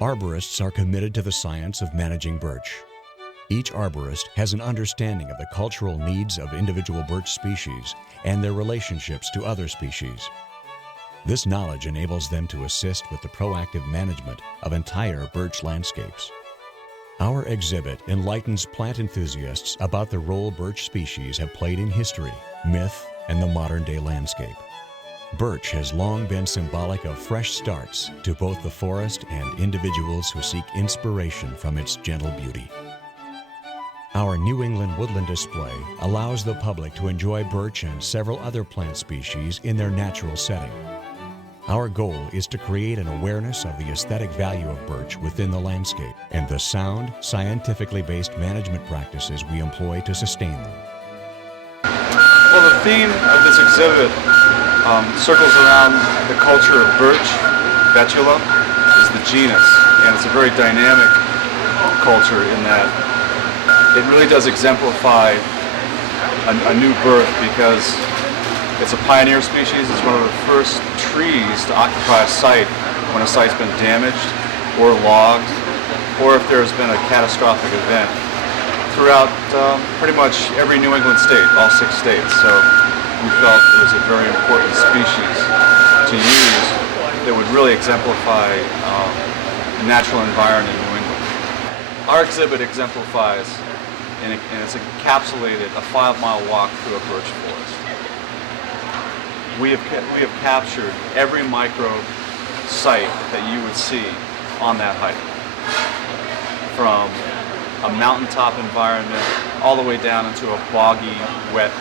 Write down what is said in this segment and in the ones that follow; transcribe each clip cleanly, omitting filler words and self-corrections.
Arborists are committed to the science of managing birch. Each arborist has an understanding of the cultural needs of individual birch species and their relationships to other species. This knowledge enables them to assist with the proactive management of entire birch landscapes. Our exhibit enlightens plant enthusiasts about the role birch species have played in history, myth, and the modern-day landscape. Birch has long been symbolic of fresh starts to both the forest and individuals who seek inspiration from its gentle beauty. Our New England woodland display allows the public to enjoy birch and several other plant species in their natural setting. Our goal is to create an awareness of the aesthetic value of birch within the landscape and the sound, scientifically based management practices we employ to sustain them. Well, the theme of this exhibit circles around the culture of birch. Betula is the genus, and it's a very dynamic culture in that it really does exemplify a new birth because it's a pioneer species. It's one of the first trees to occupy a site when a site's been damaged or logged, or if there's been a catastrophic event throughout pretty much every New England state, all 6 states. So we felt it was a very important species to use that would really exemplify the natural environment in New England. Our exhibit exemplifies, and it's encapsulated, a 5-mile walk through a birch forest. We have captured every micro site that you would see on that hike, from a mountaintop environment all the way down into a boggy, wet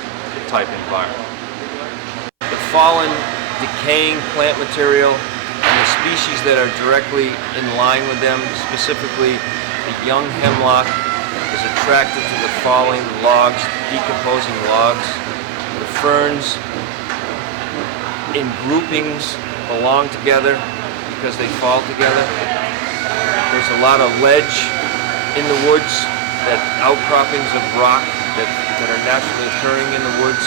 type environment. The fallen, decaying plant material and the species that are directly in line with them, specifically the young hemlock, is attracted to the falling logs, decomposing logs. The ferns in groupings belong together because they fall together. There's a lot of ledge in the woods, that outcroppings of rock that are naturally occurring in the woods.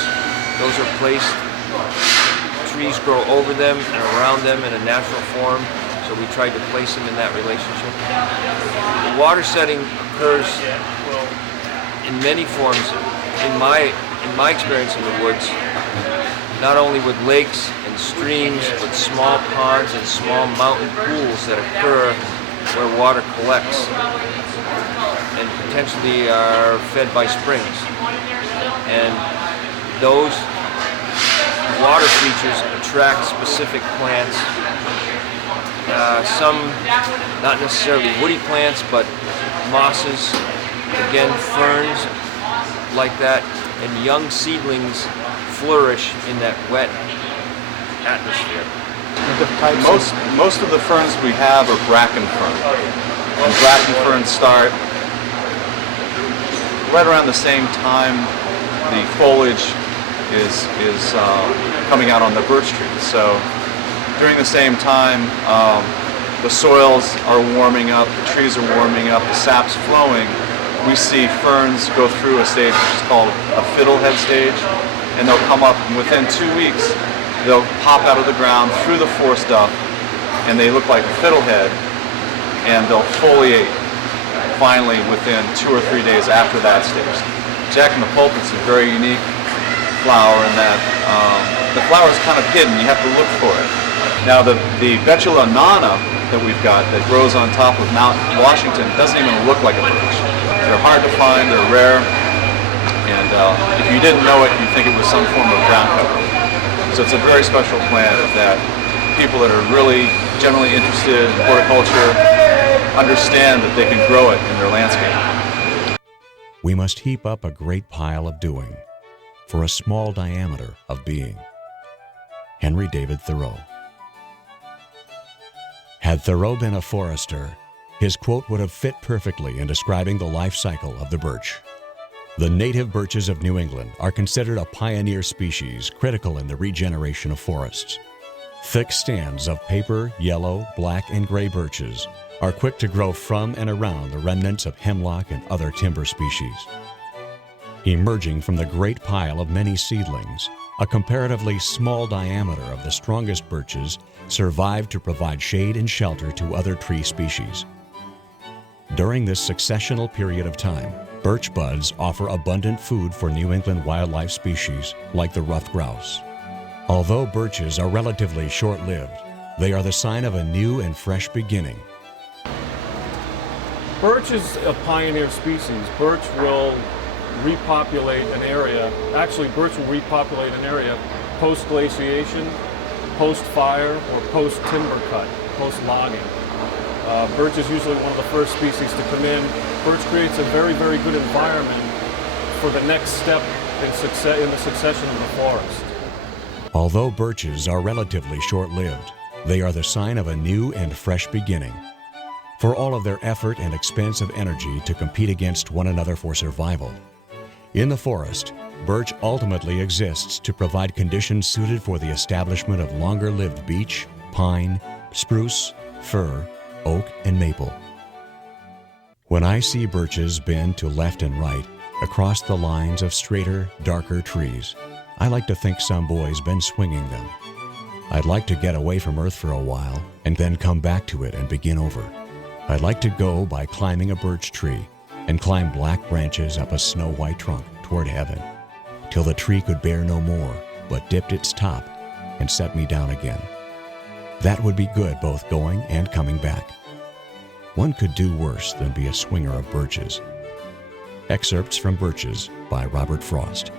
Those are placed, trees grow over them and around them in a natural form, so we tried to place them in that relationship. The water setting occurs in many forms. In my experience in the woods, not only with lakes and streams, but small ponds and small mountain pools that occur where water collects and potentially are fed by springs. And those water features attract specific plants, some not necessarily woody plants, but mosses, again firns like that, and young seedlings flourish in that wet atmosphere. Most of the ferns we have are bracken fern. And bracken ferns start right around the same time the foliage is coming out on the birch trees. So during the same time, the soils are warming up, the trees are warming up, the sap's flowing. We see ferns go through a stage which is called a fiddlehead stage, and they'll come up, and within 2 weeks they'll pop out of the ground through the forest duff, and they look like a fiddlehead, and they'll foliate finally within 2 or 3 days after that stage. Jack in the Pulpit's a very unique flower in that the flower is kind of hidden. You have to look for it. Now the Betula nana that we've got that grows on top of Mount Washington doesn't even look like a birch. They're hard to find, they're rare, and if you didn't know it, you'd think it was some form of ground cover. So it's a very special plant that people that are really generally interested in horticulture understand that they can grow it in their landscape. We must heap up a great pile of doing for a small diameter of being. Henry David Thoreau. Had Thoreau been a forester, his quote would have fit perfectly in describing the life cycle of the birch. The native birches of New England are considered a pioneer species critical in the regeneration of forests. Thick stands of paper, yellow, black, and gray birches are quick to grow from and around the remnants of hemlock and other timber species. Emerging from the great pile of many seedlings, A comparatively small diameter of the strongest birches survive to provide shade and shelter to other tree species. During this successional period of time, birch buds offer abundant food for New England wildlife species like the ruffed grouse. Although birches are relatively short-lived, they are the sign of a new and fresh beginning. Birch is a pioneer species. Birch will repopulate an area. Actually, birch will repopulate an area post-glaciation, post-fire, or post-timber cut, post-logging. Birch is usually one of the first species to come in. Birch creates a very, very good environment for the next step in the succession of the forest. Although birches are relatively short-lived, they are the sign of a new and fresh beginning. For all of their effort and expense of energy to compete against one another for survival, in the forest, birch ultimately exists to provide conditions suited for the establishment of longer-lived beech, pine, spruce, fir, oak, and maple. When I see birches bend to left and right across the lines of straighter, darker trees, I like to think some boy's been swinging them. I'd like to get away from Earth for a while and then come back to it and begin over. I'd like to go by climbing a birch tree and climb black branches up a snow-white trunk toward heaven, till the tree could bear no more, but dipped its top and set me down again. That would be good both going and coming back. One could do worse than be a swinger of birches. Excerpts from Birches by Robert Frost.